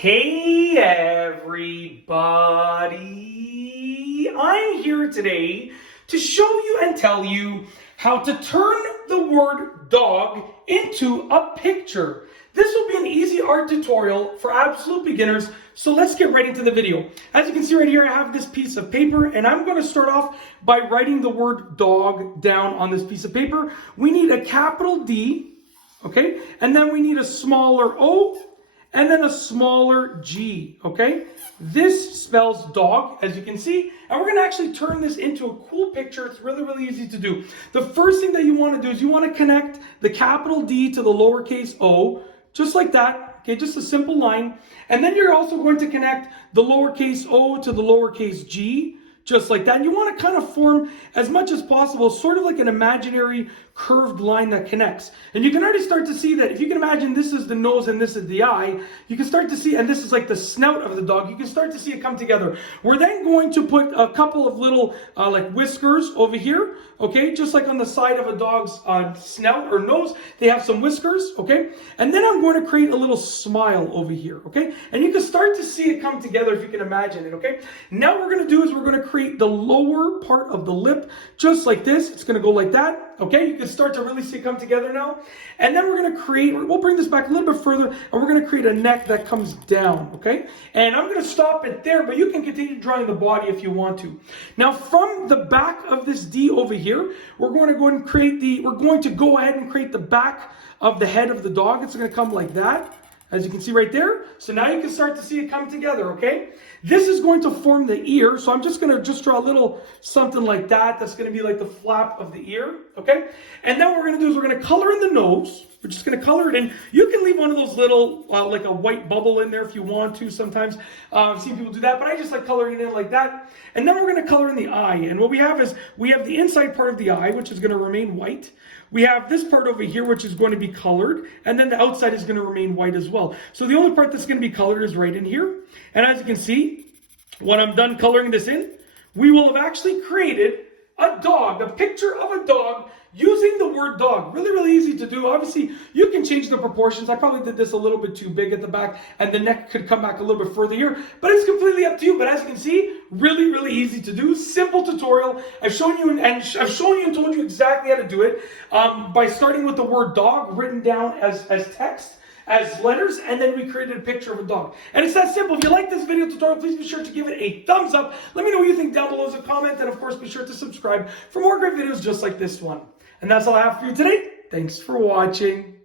Hey everybody, I'm here today to show you and tell you how to turn the word dog into a picture. This will be an easy art tutorial for absolute beginners, so let's get right into the video. As you can see right here, I have this piece of paper, and I'm going to start off by writing the word dog down on this piece of paper. We need a capital D, okay, and then we need a smaller O, and then a smaller G, okay? This spells dog, as you can see, and we're going to actually turn this into a cool picture. It's really, really easy to do. The first thing that you want to do is you want to connect the capital D to the lowercase o, just like that, okay? Just a simple line. And then you're also going to connect the lowercase o to the lowercase g, just like that. And you want to kind of form, as much as possible, sort of like an imaginary curved line that connects. And you can already start to see that if you can imagine this is the nose and this is the eye, you can start to see, and this is like the snout of the dog, you can start to see it come together. We're then going to put a couple of little like whiskers over here, okay? Just like on the side of a dog's snout or nose, they have some whiskers, okay? And then I'm going to create a little smile over here, okay? And you can start to see it come together if you can imagine it, okay? Now what we're going to do is we're going to create the lower part of the lip, just like this. It's going to go like that, okay? You can start to really see it come together now. And then we're going to create, we'll bring this back a little bit further, and we're going to create a neck that comes down, okay? And I'm going to stop it there, but you can continue drawing the body if you want to. Now, from the back of this D over here, we're going to go ahead and create the back of the head of the dog. It's going to come like that, as you can see right there. So now you can start to see it come together, okay? This is going to form the ear, so I'm just going to draw a little something like that. That's going to be like the flap of the ear, okay? And then what we're going to do is we're going to color in the nose. We're just going to color it in. You can leave one of those little, like a white bubble in there if you want to sometimes. I've seen people do that, but I just like coloring it in like that. And then we're going to color in the eye. And what we have is, we have the inside part of the eye, which is going to remain white. We have this part over here, which is going to be colored. And then the outside is going to remain white as well. So the only part that's going to be colored is right in here. And as you can see, when I'm done coloring this in, we will have actually created a dog, a picture of a dog using the word dog. Really, really easy to do. Obviously, you can change the proportions. I probably did this a little bit too big at the back, and the neck could come back a little bit further here, but it's completely up to you. But as you can see, really, really easy to do. Simple tutorial. I've shown you and told you exactly how to do it by starting with the word dog written down as text, as letters, and then we created a picture of a dog. And it's that simple. If you like this video tutorial, please be sure to give it a thumbs up. Let me know what you think down below as a comment, and of course, be sure to subscribe for more great videos just like this one. And that's all I have for you today. Thanks for watching.